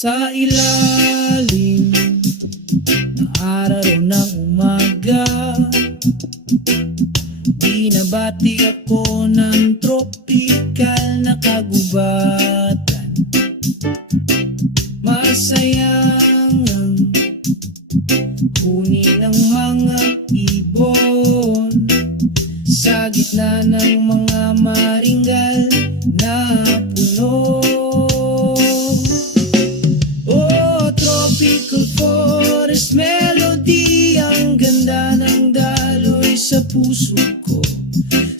Sa ilalim ng araw ng umaga, binabati ako ng tropikal na kagubatan. Masayang ang huni ng mga ibon sa gitna ng mga maringgal na puno. Tropical forest melody, ang ganda ng daloy sa puso ko.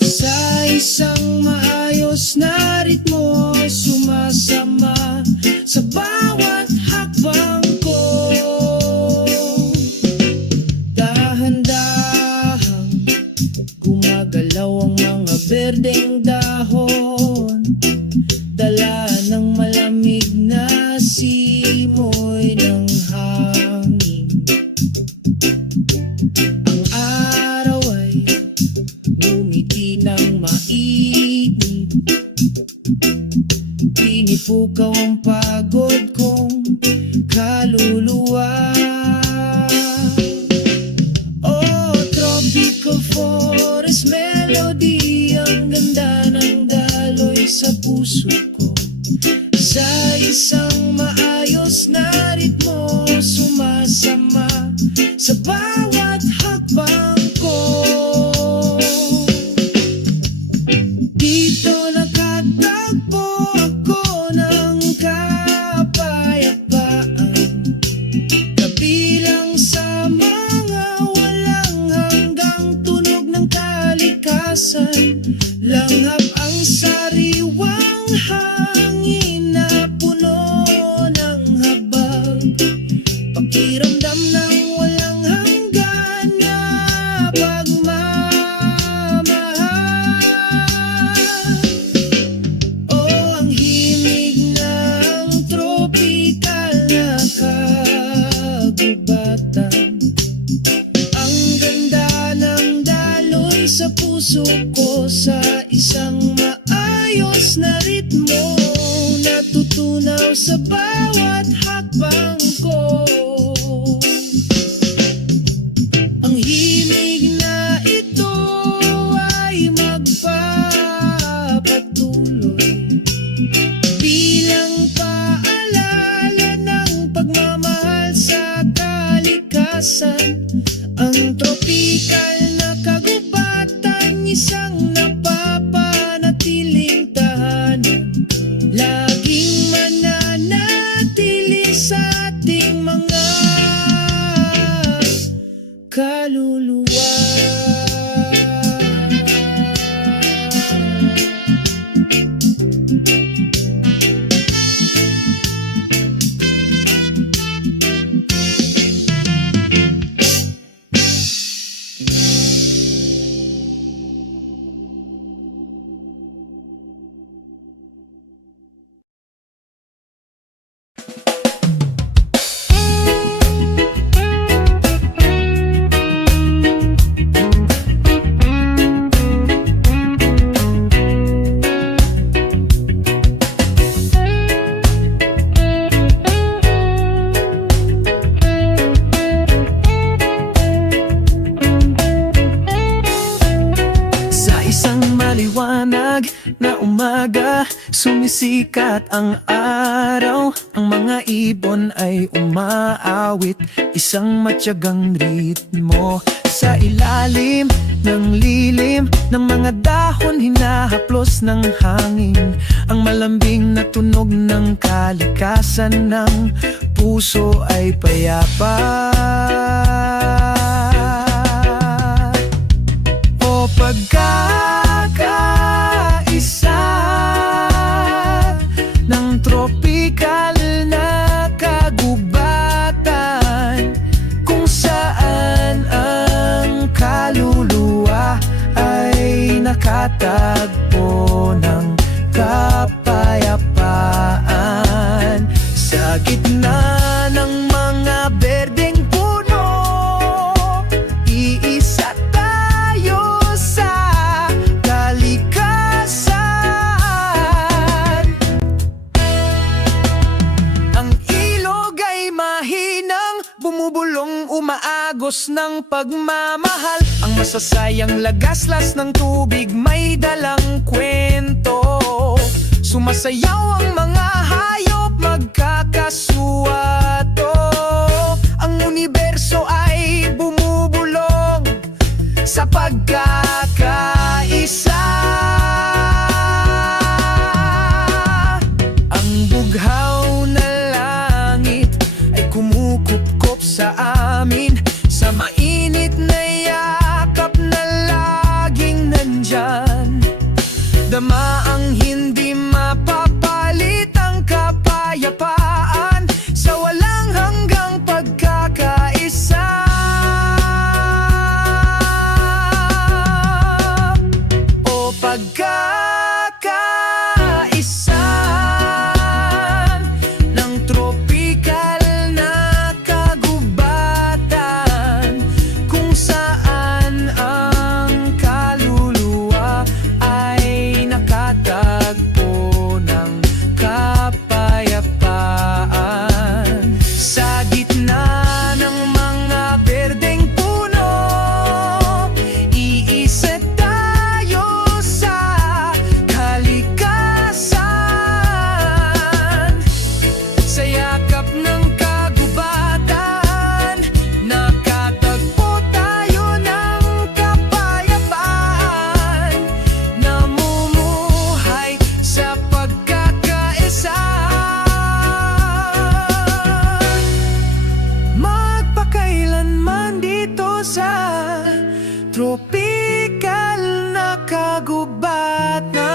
Sa isang maayos na ritmo, sumasama sa bawat hakbang ko. Dahan-dahang gumagalaw ang mga berdeng dahon, dala ng malamig na simoy ng hangin. Ang araw ay ngumiti ng mainit, pinipukaw ang pagod kong kaluluwa. Oh, tropical forest melody, ang ganda ng daloy sa puso ko. Sa isang maayos na ritmo, sumasama sa bawat hakbang ko. Dito nakatagpo ako ng kapayapaan, kabilang sa mga walang hanggang tunog ng kalikasan. Langhap ang sariwang hangin na puno ng habag, pakiramdam ng walang hanggan na pagmamahal. Oh, ang himig ng tropikal na kagubatan, ang ganda ng daloy sa puso ko. Sa isang maayos na ritmo, natutunaw sa bawat hakbang ko. Ang himig na ito ay magpapatuloy bilang paalala ng pagmamahal sa kalikasan. Ang tropikal na kagubatan, isang napapanatiling tahanan, laging mananatili sa ating mga kaluluwa. Na umaga, sumisikat ang araw, ang mga ibon ay umaawit, isang matyagang ritmo. Sa ilalim ng lilim ng mga dahon, hinahaplos ng hangin, ang malambing na tunog ng kalikasan, ng puso ay payapa. O pagkakaisa ng tropikal na kagubatan, kung saan ang kaluluwa ay nakatagpo ng kapayapaan. Sa gitna ng mga berdeng puno, iisa tayo sa kalikasan. agos ng pagmamahal. Ang masasayang lagaslas ng tubig may dalang kwento. Sumasayaw ang mga hayop, magkakasuwato. Ang universo ay bumubulong sa pagkakaisa. Ang bughaw na langit ay kumukupkop sa amin, sa mainit na yakap na laging nandyan. Dama ang hindi mapapalit, ang kapayapaan sa walang hanggang pagkakaisa. O pagkakaisa ng tropikal na kagubatan, kung saan ang kaluluwa ay nakatagpo ng kapayapaan. Sa gitna ng mga berdeng puno, iisa tayo sa kalikasan. Sa yakap ng kagubatan, nakatagpo tayo ng kapayapaan, namumuhay sa pagkakaisa. Magpakailanman dito sa tropikal na kagubatan.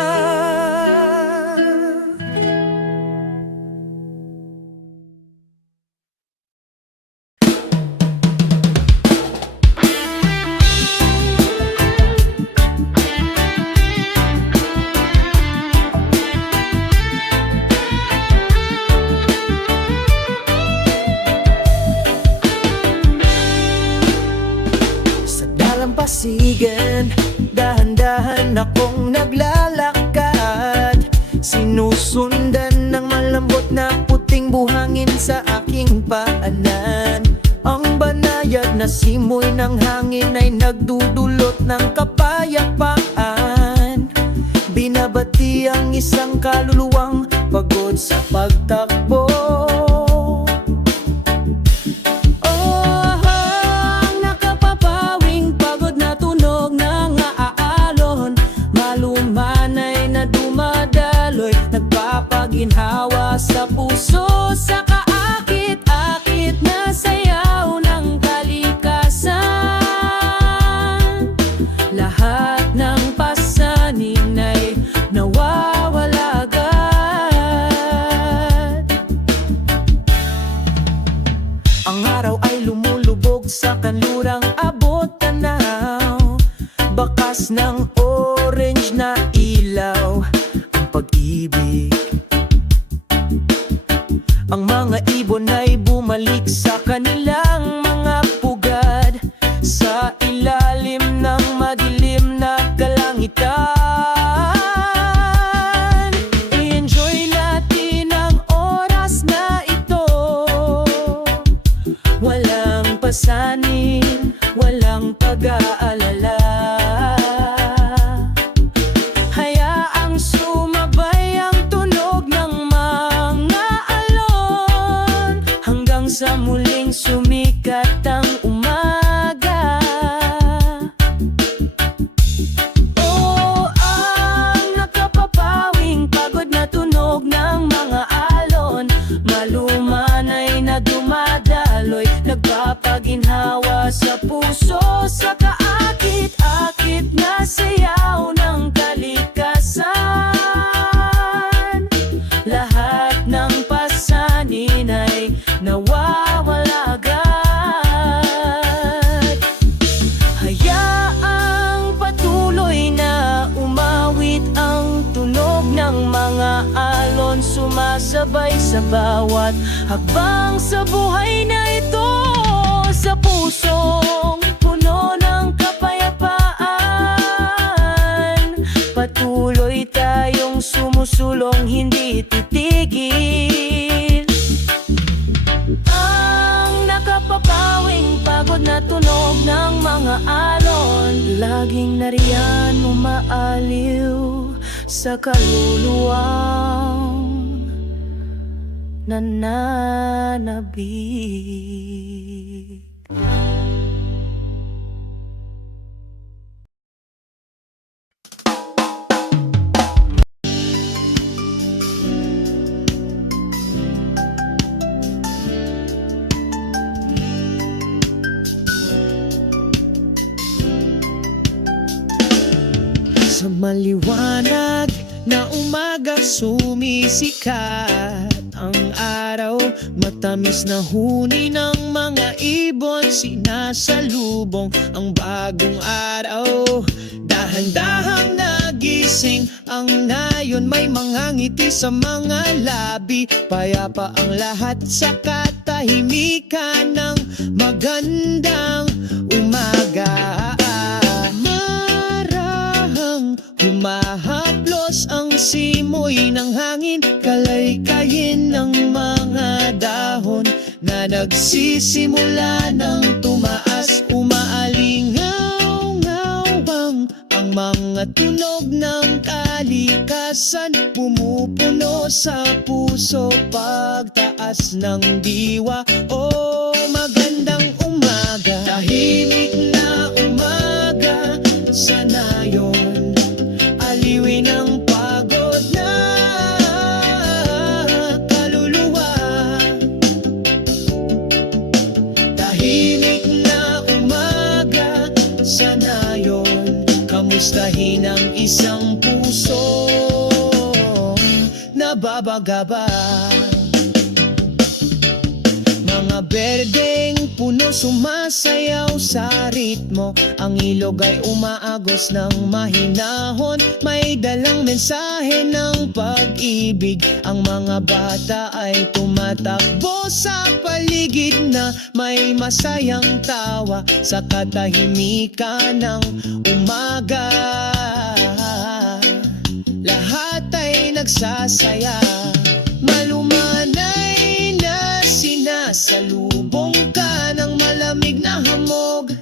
Sa dalampasigan, dahan-dahan akong naglalakad, sinusundan ng malambot na puting buhangin sa aking paanan. Ang banayad na simoy ng hangin ay nagdudulot ng kapayapaan. Binabati ang isang kaluluwang pagod sa pagtakbo. Ang nakapapawing pagod na tunog ng aalon, malumanay na dumadaloy, nagpapaginhawa sa puso, sa kaakit-akit na sayaw ng kalikasan. Lahat ng pasanin ay nawawalagat. Ang araw ay lumulubog sa kanlurang abot tanaw, bakas ng orange na ilaw ang pag-ibig. Ang mga ibon ay bumalik sa kanilang mga pugad, sa ilalim ng madilim na kalangitan. I-enjoy natin ang oras na ito, walang pasanin, walang pag-aalala. Hayaang sumabay ang tunog ng mga alon, hanggang sa muling sumikat ang umaga. Ang nakapapawing pagod na tunog ng mga alon, malumanay na dumadaloy, nagpapaginhawa sa puso, sa kaakit-akit na sayaw ng kalikasan. Lahat ng pasanin ay nawawalagat. Hayaang patuloy na umawit ang tunog ng mga alon, sumasabay sa bawat hakbang sa buhay na ito, sa pusong puno ng kapayapaan. Patuloy tayong sumusulong, hindi titigil. Ang makapapawing pagod na tunog ng mga alon. Laging nariyan umaaliw sa kaluluwang nananabik. Sa maliwanag na umaga sumisikat ang araw, matamis na huni ng mga ibon, sinasalubong ang bagong araw. Dahan-dahang nagising ang nayon, may mga ngiti sa mga labi, payapa ang lahat sa katahimikan ng magandang umaga. Humahaplos ang simoy ng hangin, kalaykayin ng mga dahon na nagsisimula ng tumaas. Umaalingaw-ngawang ang mga tunog ng kalikasan, pumupuno sa puso pagtaas ng diwa. Oh, magandang umaga, tahimik na umaga sa nayon, aliwin ang pagod na kaluluwa. Tahimik na umaga sa nayon, kamustahin ang isang puso nababagaba. Mga berdeng puno sumasayaw sa ritmo, ang ilog ay umaagos ng mahinahon, may dalang mensahe ng pag-ibig. Ang mga bata ay tumatakbo sa paligid na may masayang tawa sa katahimikan ng umaga. Lahat ay nagsasaya, malumanay na sinasalubong ka ng malamig na hamog.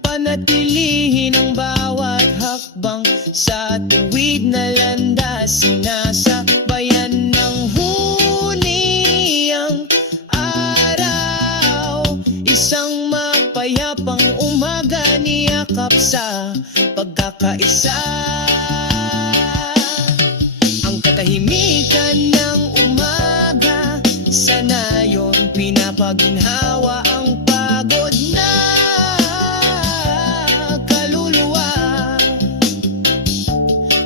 Panatilihin ang bawat hakbang sa tuwid na landas, sinasabayan ng huni ang araw. Isang mapayapang umaga, niyakap sa pagkakaisa. Ang katahimikan ng umaga sa nayon, pinapaginhawa ang pagod na kaluluwa.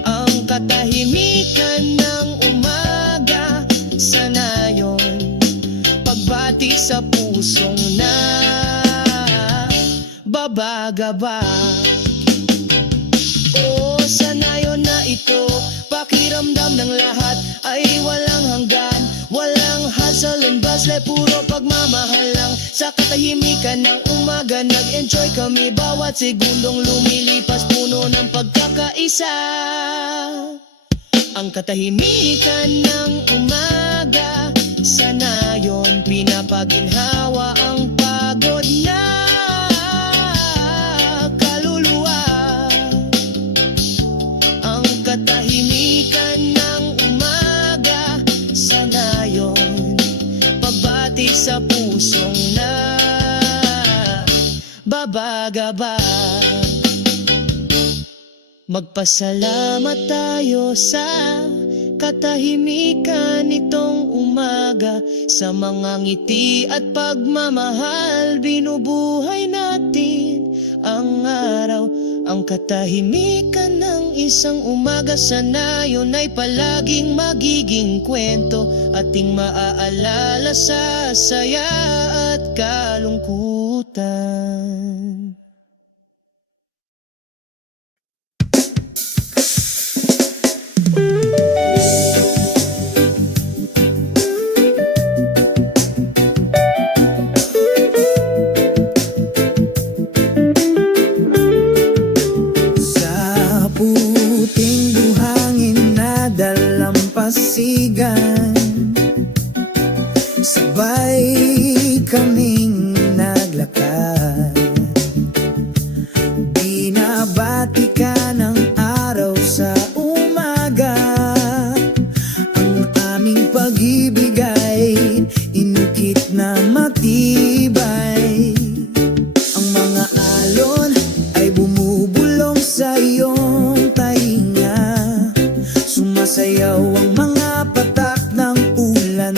Ang katahimikan ng umaga sa nayon, pagbati sa pusong na babagaba. O sa nayon na ito, pakiramdam ng lahat ay walang hanggan, walang hustle and bustle, puro pagmamahal lang. Sa katahimikan ng umaga, nag-enjoy kami, bawat segundong lumilipas, puno ng pagkakaisa. Ang katahimikan ng umaga sa nayon, pinapaginhawa ang pagod na kaluluwa. Ang katahimikan ng umaga sa nayon, pagbati sa pusong na babagaba. Magpasalamat tayo sa katahimikan nitong umaga, sa mga ngiti at pagmamahal, binubuhay natin ang araw. Ang katahimikan ng isang umaga sa nayon ay palaging magiging kwento, ating maaalala sa saya at kalungkutan. Sabay kaming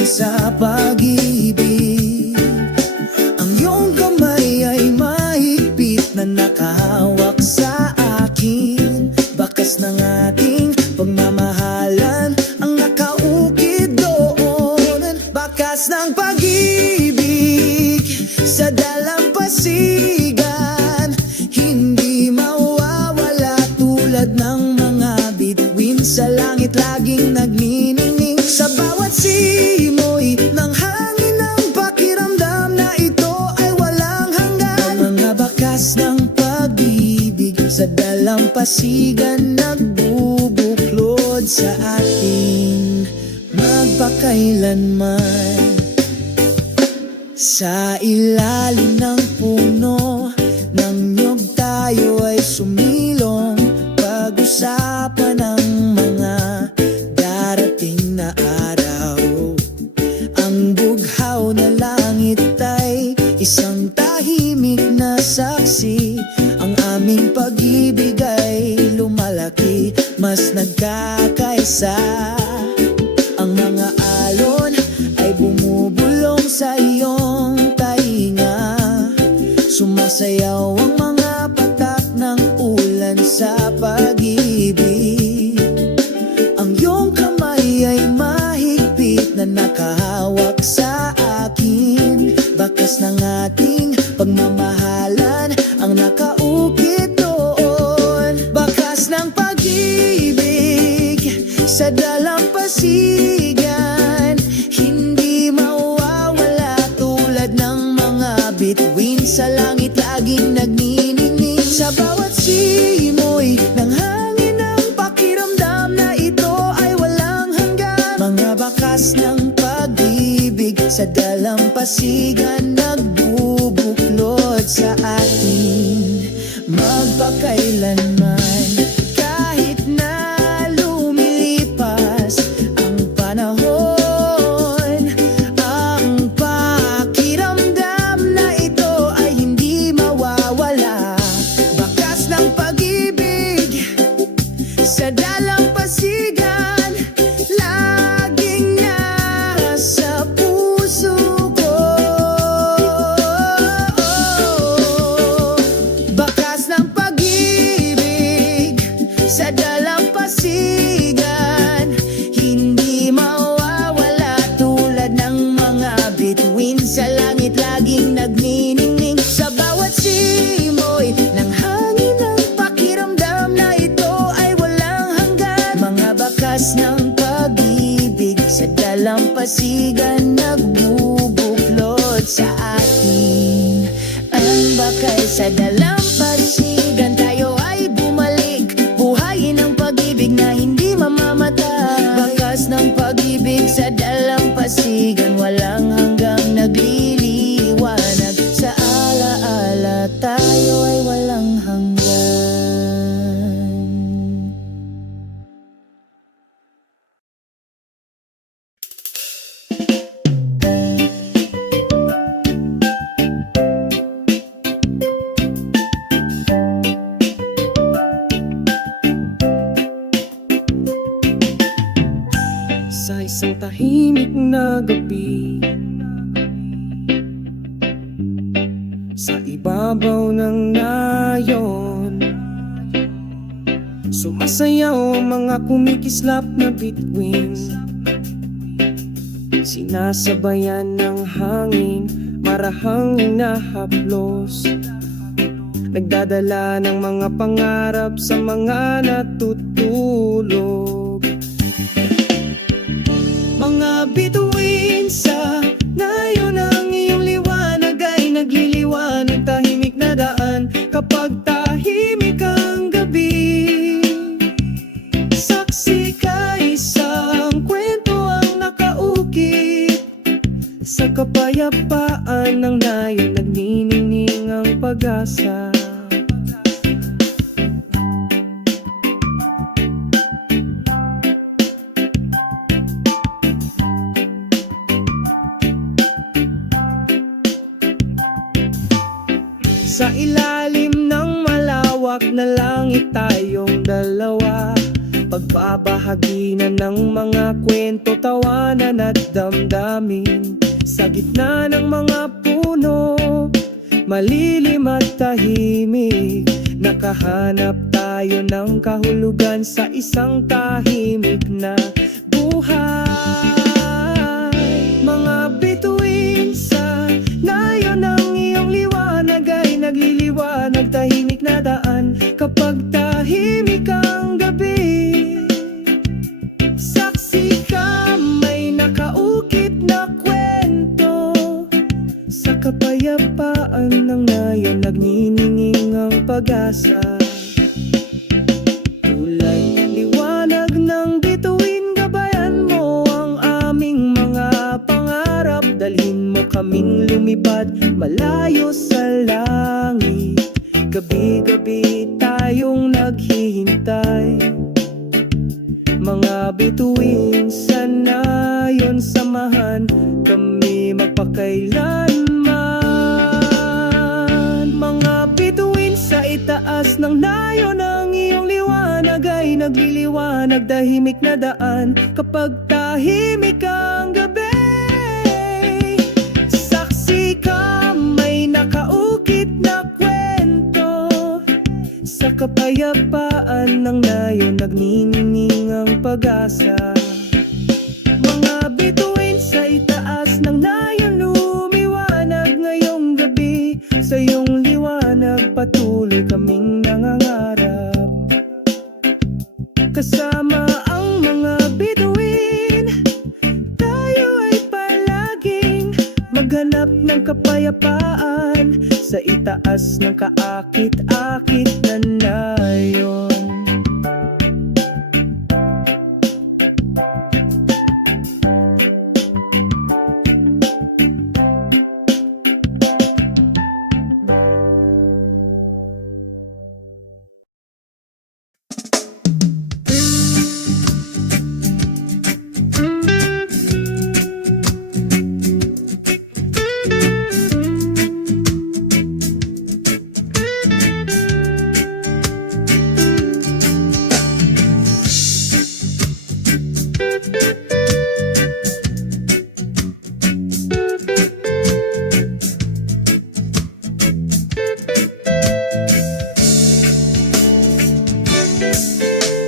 sa pag-ibig. Ang iyong kamay ay mahigpit na nakahawak sa akin. Bakas ng ating pagmamahalan ang nakaukit doon. Bakas ng pag-ibig sa dalampasigan, hindi mawawala tulad ng mga bituin sa langit laging nagniningning. Sa bawat simoy ng hangin ng pakiramdam na ito ay walang hanggan. Ang mga bakas ng pag-ibig sa dalampasigan nagbubuklod sa atin magpakailanman. Sa ilalim ng puno ng niyog tayo ay sumilong, pag-usapan ang mga darating na araw. Ang bughaw na langit ay isang tahimik na saksi. Ang aming pag-ibig ay lumalaki, mas nagkakaisa. Ang mga alon ay bumubulong sa iyong tainga. Sumasayaw ang mga patak ng ulan sa pag-ibig. Ang iyong kamay ay mahigpit na nakahawak sa akin. Bakas ng ating pagmamahalan ang nakaukit doon. Bakas ng pag-ibig sa dalampasigan, hindi mawawala tulad ng mga bituin sa langit laging nagniningning. Sa bawat simoy ng hangin ng pakiramdam na ito ay walang hanggan. Mga bakas ng pag-ibig sa dalampasigan nagbubuklod sa atin magpakailanman. Kahit na lumilipas ang panahon, ang pakiramdam na ito ay hindi mawawala. Bakas ng pag-ibig sa dalampasigan laging nasa puso ko. Bakas ng pag-ibig sa dalampasigan, hindi mawawala tulad ng mga bituin sa langit laging nagniningning. Sa bawat simoy ng hangin ng pakiramdam na ito ay walang hanggan. Mga bakas ng pag-ibig sa dalampasigan nagbubuklod sa atin. Ang bakal sa dalampasigan, tayo ay bumalik. Buhayin ang pag-ibig na hindi mamamatay. Bakas ng pag-ibig sa dalampasigan, walang hanggang nagliliwanag. Sa alaala tayo ay walang hanggan. Sa isang tahimik na gabi, sa ibabaw ng nayon, sumasayaw ang mga kumikislap na bituin. Sinasabayan ng hangin, marahang hinahaplos, nagdadala ng mga pangarap sa mga natutulog. Mga bituin sa nayon, ang iyong liwanag ay nagliliwanag. Tahimik na daan kapag tahimik ang gabi. Saksi ka, isang kwento ang nakaukit. Sa kapayapaan ng nayon, nagniningning ang pag-asa. Sa ilalim ng malawak na langit tayong dalawa, Pagbabahaginan ng mga kwento, tawanan at damdamin. Sa gitna ng mga puno, malilim at tahimik, nakahanap tayo ng kahulugan sa isang tahimik na buhay. Mga bituin sa nayon ng iyong liwanag ay nagliliwanag, tahimik na daan kapag tahimik ang gabi. Saksi ka, may nakaukit na kwento, sa kapayapaan ng nayon nagnininging ang pag-asa. Tulay liwanag ng bituin, gabayan mo ang aming mga pangarap. Dalhin mo kaming lumipad malayo sa langit. Gabi-gabi tayong naghihintay. Mga bituin sa nayon, samahan kami magpakailanman. Mga bituin sa itaas ng nayon, ang iyong liwanag ay nagliliwanag, tahimik na daan kapag tahimik ang gabi. Saksi ka, may nakaukit na kwento, sa kapayapaan ng nayon nagnininging ang pag-asa. Mga bituin sa itaas ng nayon, lumiwanag ngayong gabi. Sa iyong liwanag patuloy kaming nangangarap. Kasama ang mga bituin, tayo ay palaging maghanap ng kapayapaan sa itaas ng kaakit-akit na nayon.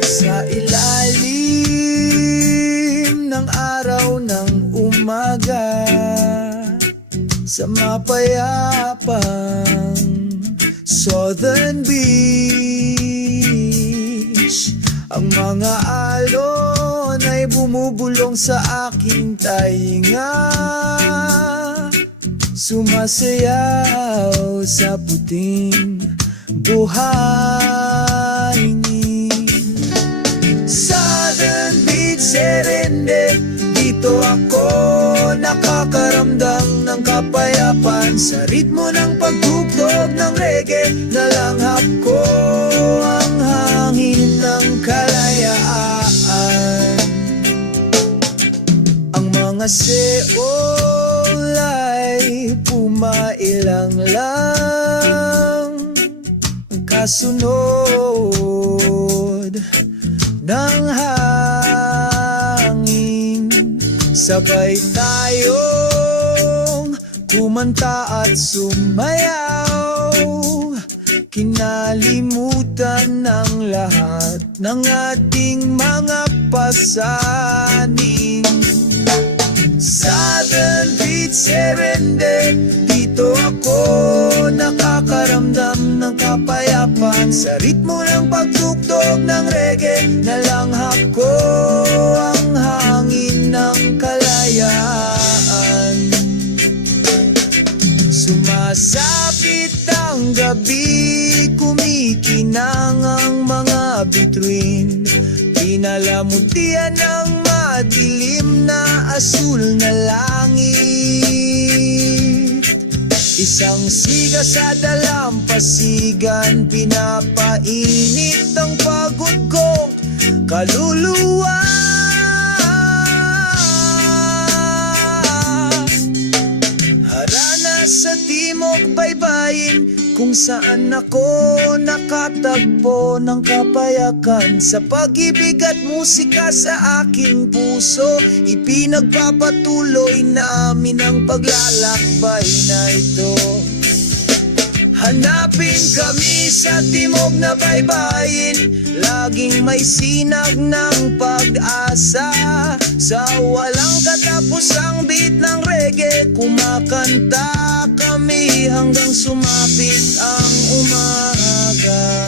Sa ilalim ng araw ng umaga, sa mapayapang Southern Beach, ang mga alon ay bumubulong sa aking tainga, sumasayaw sa puting buhangin. Southern Beach, Serendip, dito ako nakakaramdam ng kapayapaan. Sa ritmo ng pagtugtog ng reggae, nalanghap ko ang hangin ng kalayaan. Ang mga seol ay pumailang lang, kasunod ng hangin. Sabay tayong kumanta at sumayaw, kinalimutan ng lahat ng ating mga pasanin. Southern Beach, Serendip, dito ako nakakaramdam ng kapayapaan. Sa ritmo ng pagtugtog ng reggae, nalanghap ko ang hangin ng kalayaan. Sumasapit ang gabi, kumikinang ang mga bituin, pinalamutian ng madilim na asul na langit. Isang siga sa dalampasigan, pinapainit ang pagod kong kaluluwa. Harana sa timog baybayin, kung saan ako nakatagpo ng kapayakan. Sa pag-ibig at musika sa aking puso, ipinagpapatuloy namin ang paglalakbay na ito. Hanapin kami sa timog na baybayin, laging may sinag ng pag-asa. Sa walang katapusang beat ng reggae, kumakanta kami hanggang sumapit ang umaga.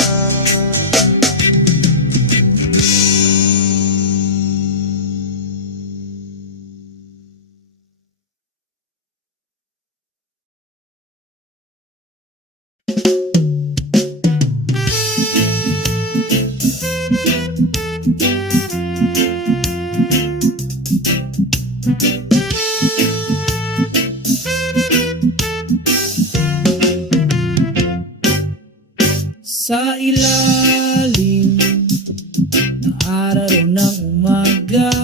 Sa ilalim ng araw ng umaga,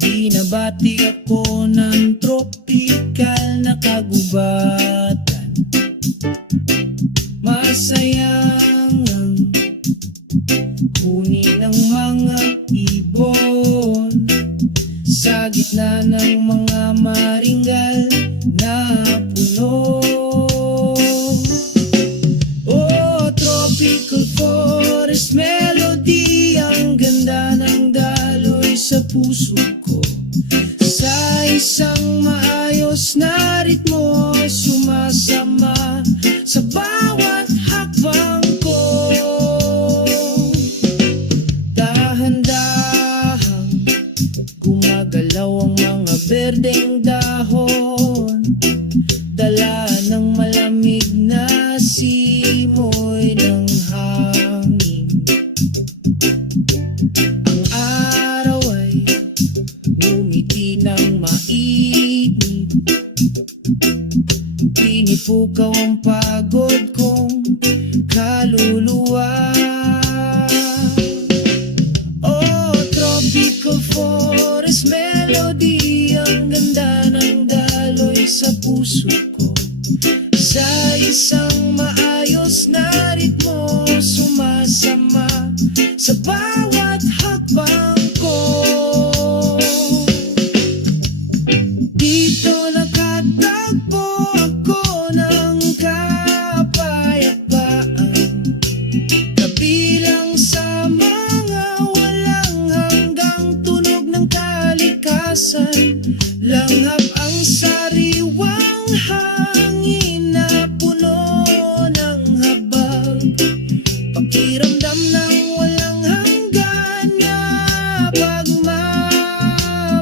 binabati ako ng tropikal na kagubatan. Masayang ang huni ng mga ibon sa gitna ng mga maringgal na puno. Tropical forest melody, ang ganda ng daloy sa puso ko. Sa isang maayos na ritmo, sumasama sa bawat hakbang ko. Dahan-dahang gumagalaw ang mga berdeng dahon, dala ng malamig na simoy ng hangin. Ang araw ay ngumiti ng mainit, pinipukaw ang pagod kong kaluluwa. Oh, tropical forest melody, ang ganda ng daloy sa puso ko. Sa isang maayos na ritmo, sumasama sa bawat hakbang ko. Dito nakatagpo ako ng kapayapaan, kabilang sa mga walang hanggang tunog ng kalikasan. Langhap ang sariwang hangin na puno ng habag, pakiramdam ng walang hanggan na pagmamahal.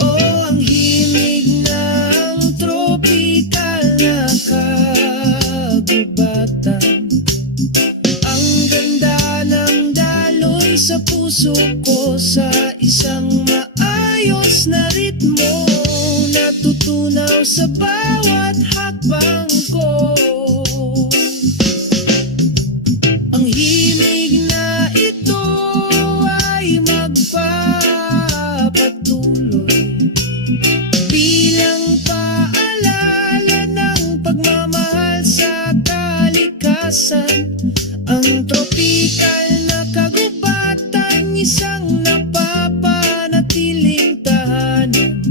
Oh, ang himig ng tropikal na kagubatan, ang ganda ng daloy sa puso ko. Sa isang maayos na ritmo, natutunaw sa bawat hakbang ko. Ang himig na ito ay magpapatuloy bilang paalala ng pagmamahal sa kalikasan. Ang tropikal na kagubatan, isang napapanatiling tahanan,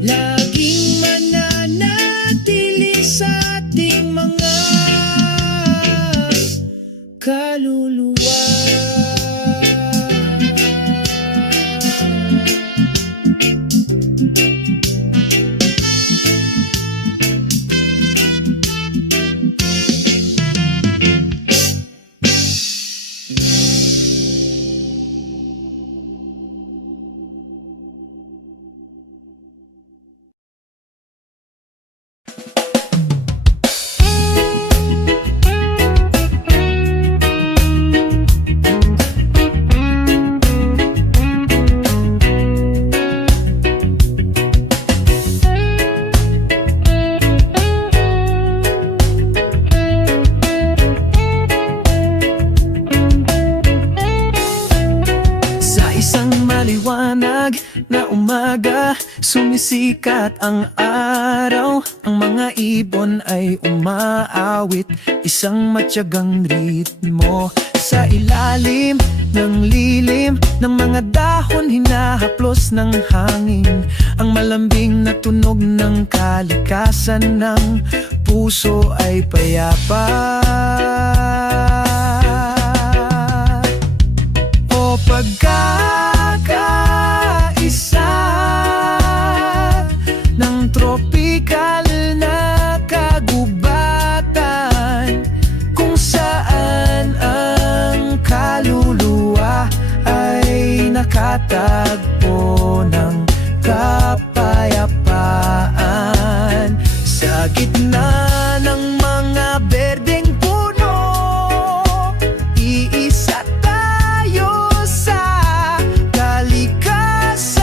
laging mananatili sa ating mga malamig na umaga, sumisikat ang araw. Ang mga ibon ay umaawit, isang matyagang ritmo. Sa ilalim ng lilim ng mga dahon, hinahaplos ng hangin ang malambing na tunog ng kalikasan. Ng puso ay payapa. O pagkakaisa ng tropikal na kagubatan, kung saan ang kaluluwa ay nakatagpo ng kapayapaan. Sa gitna ng mga berdeng puno, iisa tayo sa kalikasan.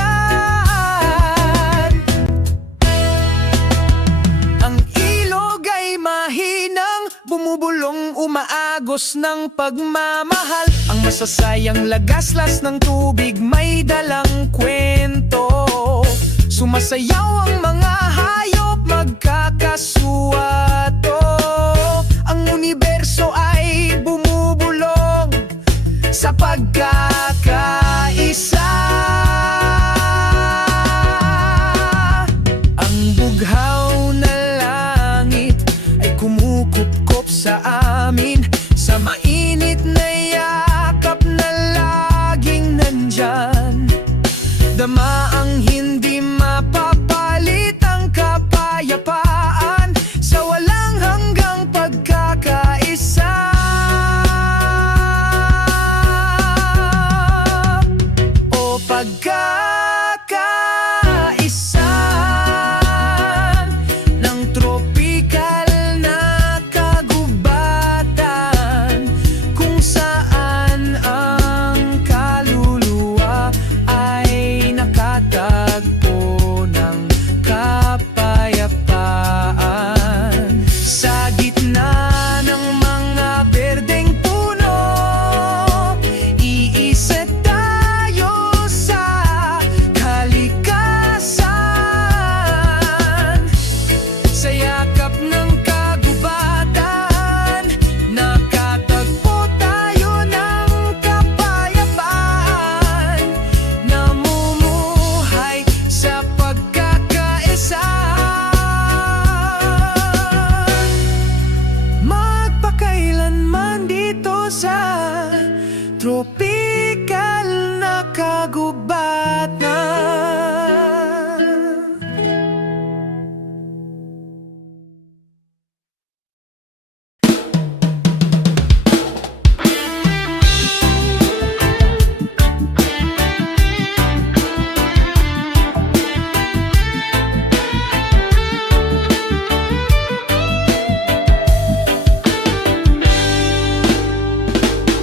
Ang ilog ay mahinang bumubulong, umaagos ng pagmamahal. Ang masasayang lagaslas ng tubig may dalang kwento. Sumasayaw ang mga hayop, magkakasuwato. Ang universo ay bumubulong sa pagkakaisa. Ang bughaw na langit ay kumukupkop sa amin, sa mainit na yakap na laging nandyan. Dama ang hindi mapapalit, ang kapayapaan sa walang hanggang pagkakaisa. O pagkakaisa ng tropikal na kagubatan, kung saan ang kaluluwa ay nakatagpo ng kapayapaan. Sa gitna ng mga berdeng puno, iisa tayo sa kalikasan. Sa yakap ng kagubatan, nakatagpo tayo ng kapayapaan. Namumuhay sa pagkakaisa. Magpakailanman dito sa tropikal na kagubatan.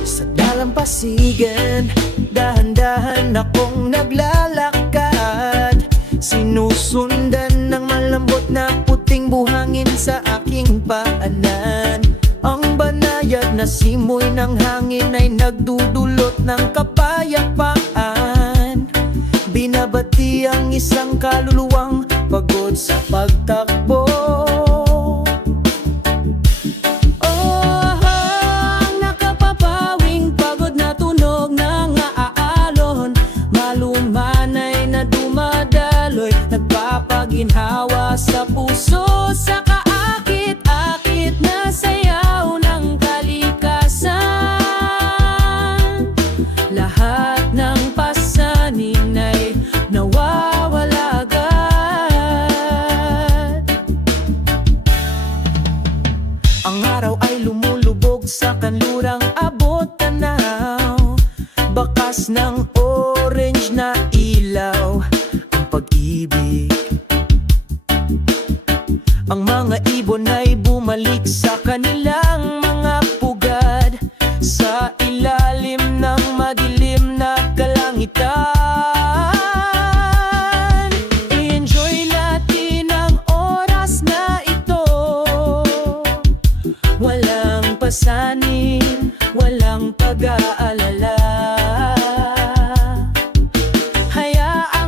Sa dalampasigan, dahan-dahan akong naglalakad, sinusundan ng malambot na puting buhangin sa aking paanan. Ang banayad na simoy ng hangin ay nagdudulot ng kapayapaan. Binabati ang isang kaluluwang pagod sa pagtakbo. Ang nakapapawing pagod na tunog ng aalon, malumanay na dumadaloy, nagpapaginhawa sa puso, sa kaakit-akit na sayaw ng kalikasan. Lahat ng pasanin ay nawawala agad. Ang araw ay lumulubog sa kanlurang abot tanaw, bakas ng orange na ilaw ang pag-ibig. Ang mga ibon ay bumalik sa kanilang mga pugad, sa ilalim ng madilim na kalangitan. I-enjoy natin ang oras na ito, walang pasanin, walang pag-aalala. Hayaan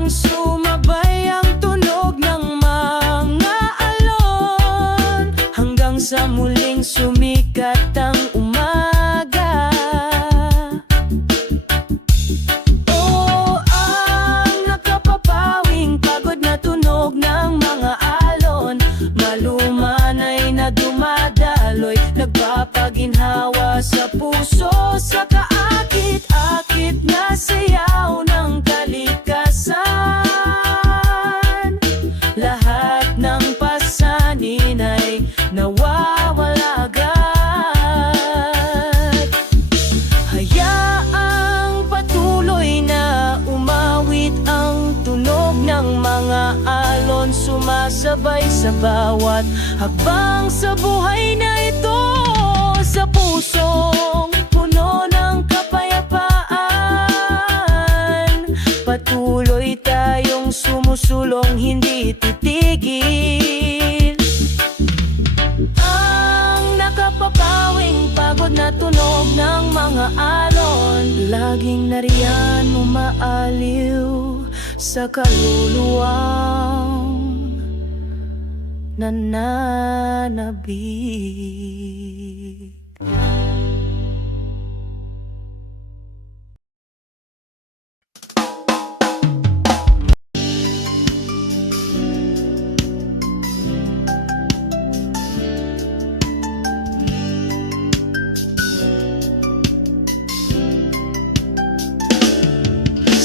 sumasabay sa bawat hakbang sa buhay na ito. Sa pusong puno ng kapayapaan, patuloy tayong sumusulong, hindi titigil. Ang nakapapawing pagod na tunog ng mga alon, laging nariyan umaaliw sa kaluluwang nananabik.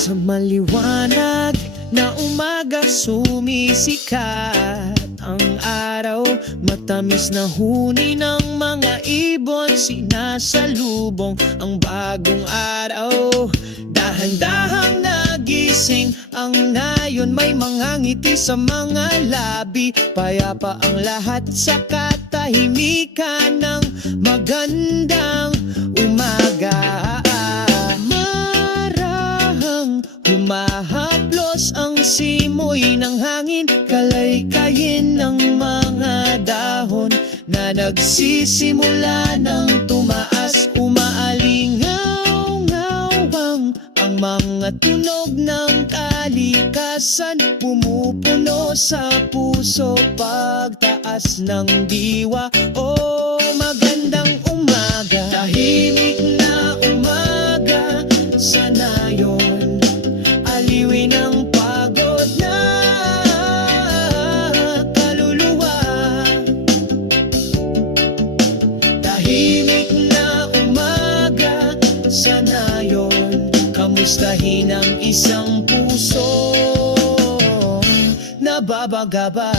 Sa maliwanag na umaga sumisikat ang araw, matamis na huni ng mga ibon, sinasalubong ang bagong araw. Dahan-dahang nagising ang nayon, may mga ngiti sa mga labi, payapa ang lahat sa katahimikan ng magandang umaga. Humahaplos ang simoy ng hangin, kalaykayin ng mga dahon na nagsisimula ng tumaas. Umaalingaw-ngawang ang mga tunog ng kalikasan, pumupuno sa puso pagtaas ng diwa. Oh, magandang umaga, tahimik na umaga sa nayon, aliwin ang pagod na kaluluwa. Tahimik na umaga sa nayon, kamustahin ang isang puso nababagaba.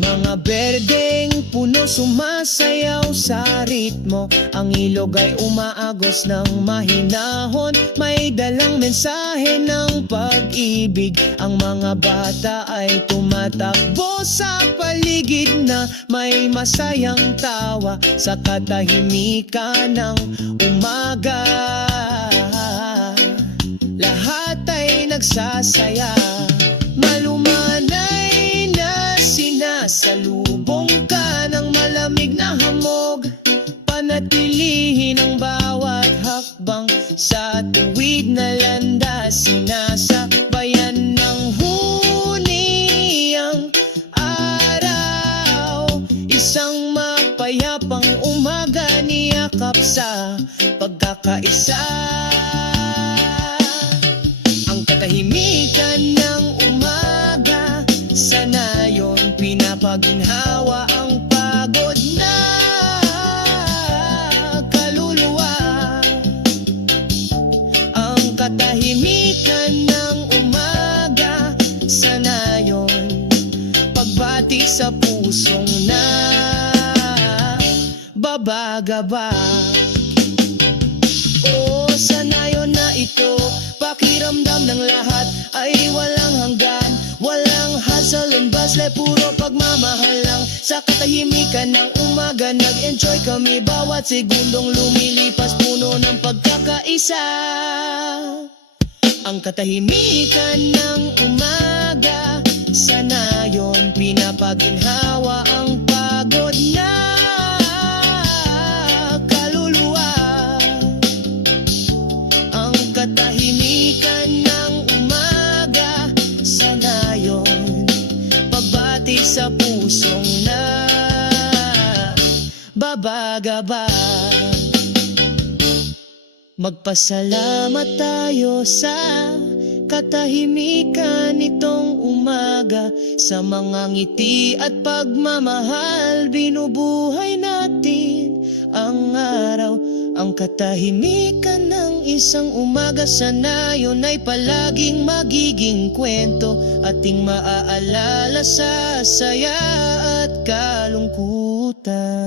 Mga berdeng puno sumasayaw sa ritmo, ang ilog ay umaagos ng mahinahon, may dalang mensahe ng pag-ibig. Ang mga bata ay tumatakbo sa paligid na may masayang tawa sa katahimikan ng umaga. Lahat ay nagsasaya, malumanay na sinasalubong ka ng malamig na hamog, panatilihin ang bawat hakbang sa tuwid na landas, sinasakbayan ng huni ang araw. Isang mapayapang umaga, niyakap sa pagkakaisa. Ang katahimikan ng umaga sa nayon, pinapaginhawa ang pagod na kaluluwa. Ang katahimikan ng umaga sa nayon, pagbati sa pusong na babagaba. O sa nayon na ito, pakiramdam ng lahat ay walang hanggan, walang hustle and bustle, puro pagmamahal lang. Sa katahimikan ng umaga, nag-enjoy kami, bawat segundong lumilipas, puno ng pagkakaisa. Ang katahimikan ng umaga sa nayon, pinapaginhawa ang pagod na kaluluwa. Ang katahimikan ng umaga sa nayon, pagbati sa pusong na babagaba. Magpasalamat tayo sa katahimikan nitong umaga, sa mga ngiti at pagmamahal, binubuhay natin ang araw. Ang katahimikan ng isang umaga sa nayon ay palaging magiging kwento, ating maaalala sa saya at kalungkutan.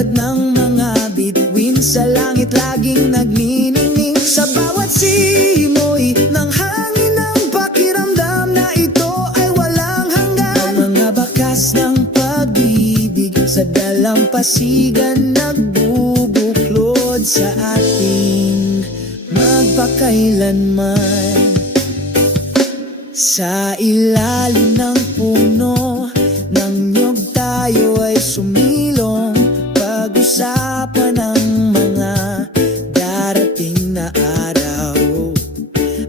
tulad ng mga bituin sa langit laging nagniningning. Sa bawat simoy ng hangin ng pakiramdam na ito ay walang hanggan. Ang mga bakas ng pag-ibig sa dalampasigan nagbubuklod sa atin magpakailanman. Sa ilalim ng puno ng niyog tayo ay sumilong, pag-usapan ang mga darating na araw.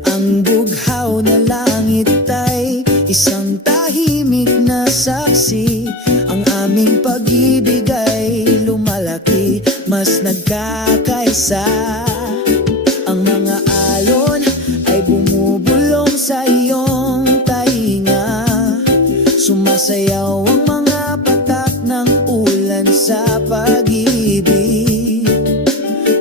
Ang bughaw na langit ay isang tahimik na saksi. Ang aming pag-ibig ay lumalaki, mas nagkakaisa. Ang mga alon ay bumubulong sa iyong tainga. Sumasayaw ang mga patak ng ulan sa pag-ibig.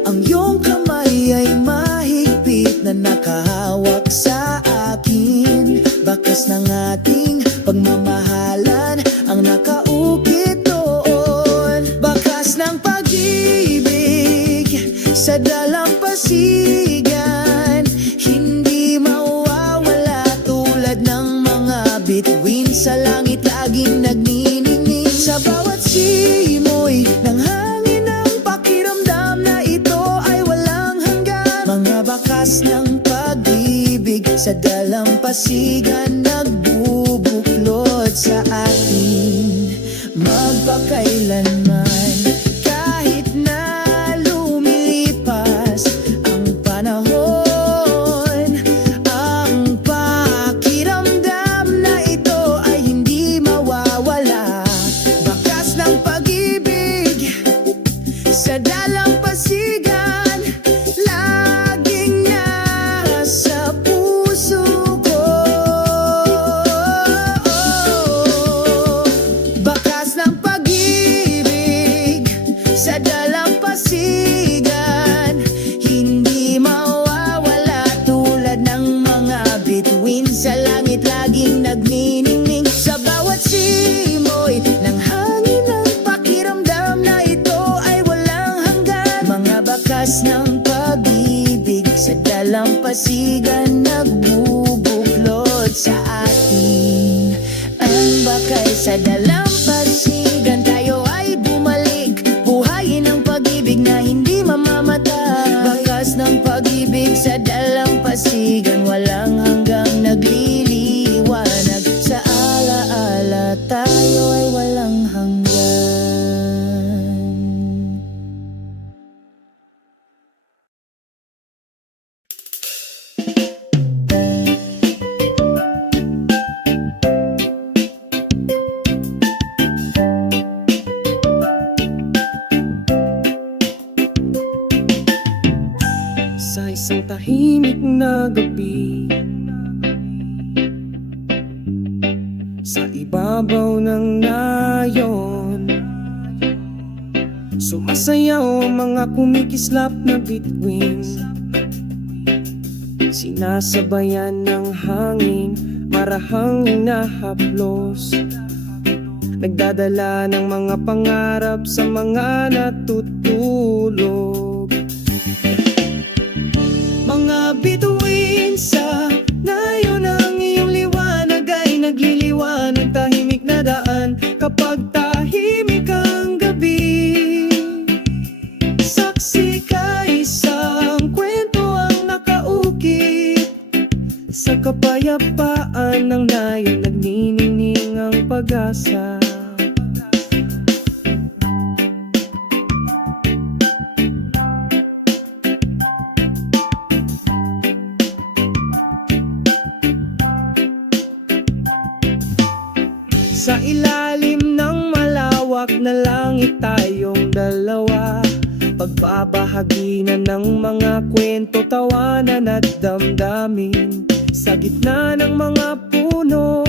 Ang iyong kamay ay mahigpit na nakahawak sa akin. Bakas ng ating pagmamahalan ang nakaukit doon. Bakas ng pag-ibig sa dalampasigan, hindi mawawala tulad ng mga bituin sa langit laging nagniningning. Sa bawat simoy ng hangin ng pakiramdam na ito ay walang hanggan. Mga bakas ng pag-ibig sa dalampasigan nagbubuklod sa atin magpakailanman. Kahit na lumilipas ang panahon, ang pakiramdam na ito ay hindi mawawala. Bakas ng pag-ibig sa dalampasigan laging nasa puso ko. Bakas ng pag-ibig sa dalampasigan, hindi mawawala tulad ng mga bituin sa langit laging nagniningning. Sa bawat simoy ng hangin ng pakiramdam na ito ay walang hanggan. Mga bakas ng pag-ibig sa dalampasigan nagbubuklod sa atin. Ang bakay sa dalampasigan, tayo ay bumalik. Buhayin ang pag-ibig na hindi mamamatay. Bakas ng pag-ibig sa dalampasigan, walang hanggang nagliliwanag. Sa alaala tayo ay walang hanggan. Sa isang tahimik na gabi, sa ibabaw ng nayon, sumasayaw ang mga kumikislap na bituin. Sinasabayan ng hangin, marahang hinahaplos, nagdadala ng mga pangarap sa mga natutulog. Mga bituin sa nayon, ang iyong liwanag ay nagliliwanag. Tahimik na daan kapag tahimik ang gabi. Saksi ka, isang kwento ang nakaukit. Sa kapayapaan ng nayon, nagniningning ang pag-asa. Sa ilalim ng malawak na langit tayong dalawa, pagbabahagi na ng mga kwento, tawanan at damdamin. Sa gitna ng mga puno,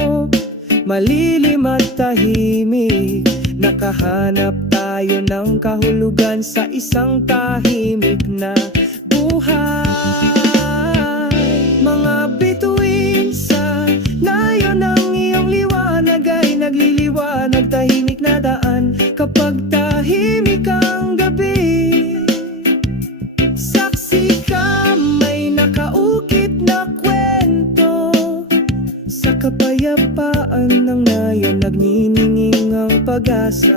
malilim at tahimik, nakahanap tayo ng kahulugan sa isang tahimik na buhay. Mga bituin sa nayon, ang iyong liwanag ay nagliliwanag. Tahimik na daan kapag tahimik ang pag-asa.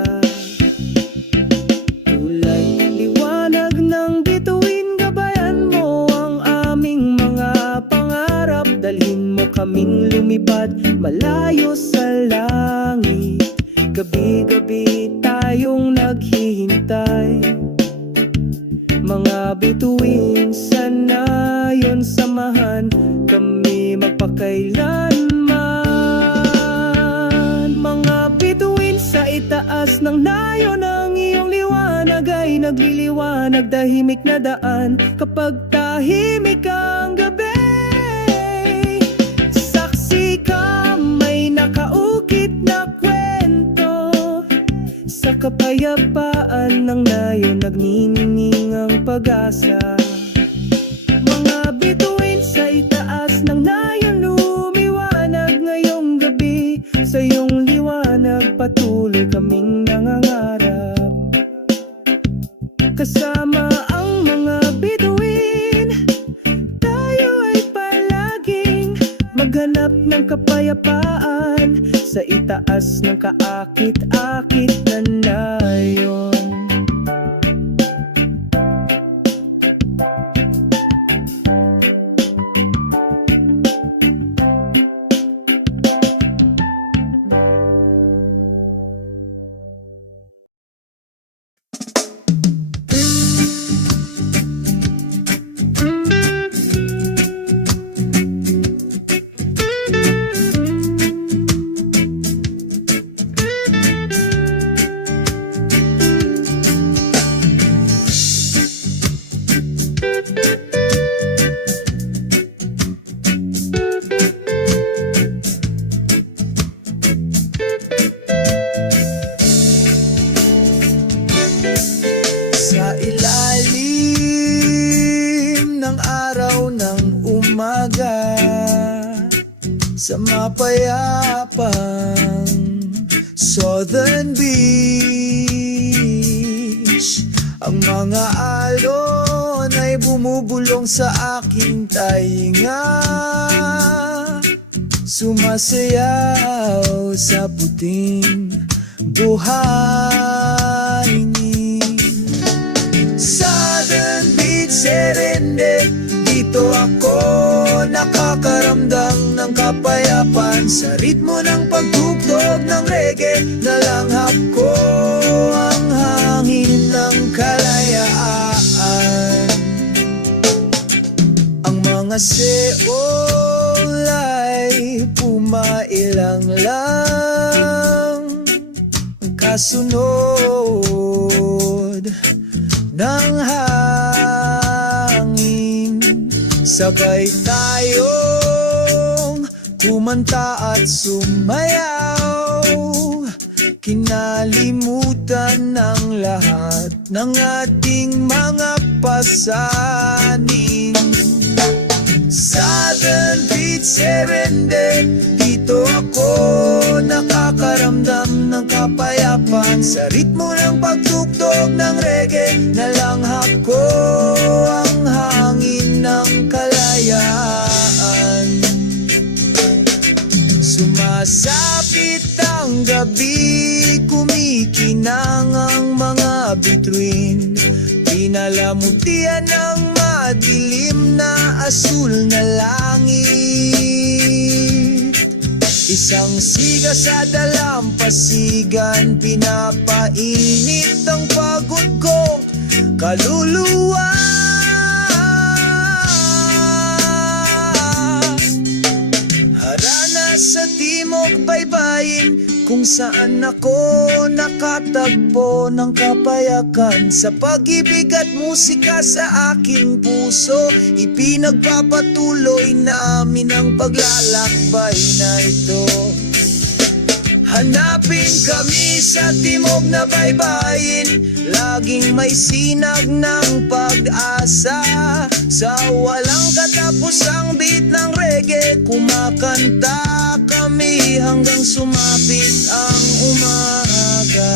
Tulay liwanag ng bituin, gabayan mo ang aming mga pangarap. Dalhin mo kaming lumipad malayo sa langit. Gabi-gabi tayong naghihintay. Mga bituin, sana yon samahan kami magpakailanman. Mga bituin, sa itaas ng nayon ang iyong liwanag ay nagliliwanag. Tahimik na daan kapag tahimik ang gabi. Saksi ka, may nakaukit na kwento. Sa kapayapaan ng nayon nagniningning ang pag-asa. Mga bituin, sa itaas ng nayon lumiwanag ngayong gabi. Sa iyong liwanag patuloy kaming nangangarap. Kasama ang mga bituin, tayo ay palaging maghanap ng kapayapaan. Sa itaas ng kaakit-akit na nayon. Sa ilalim ng araw ng umaga, sa mapayapang Southern Beach, ang mga alon ay bumubulong sa aking tainga. Sumasayaw sa puting buhangin. Southern Beach, Serendip, dito ako nakakaramdam ng kapayapaan. Sa ritmo ng pagtugtog ng reggae, nalanghap ko ang hangin ng kalayaan. Ang mga seol ay pumailang lang, kasunod ng hangin. Sabay tayong kumanta at sumayaw, kinalimutan ng lahat ng ating mga pasanin. Southern Beach, Serendip, dito ako nakakaramdam ng kapayapaan. Sa ritmo ng pagtugtog ng reggae, nalanghap ko ang hangin ng kalayaan. Sumasapit ang gabi, kumikinang ang mga bituin. Pinalamutian ng madilim na asul na langit. Isang siga sa dalampasigan, pinapainit ang pagod kong kaluluwa. Harana sa timog baybayin, kung saan ako nakatagpo ng kapayakan. Sa pag-ibig at musika sa aking puso, ipinagpapatuloy namin ang paglalakbay na ito. Hanapin kami sa timog na baybayin, laging may sinag ng pag-asa. Sa walang katapusang beat ng reggae, kumakanta kami hanggang sumapit ang umaga.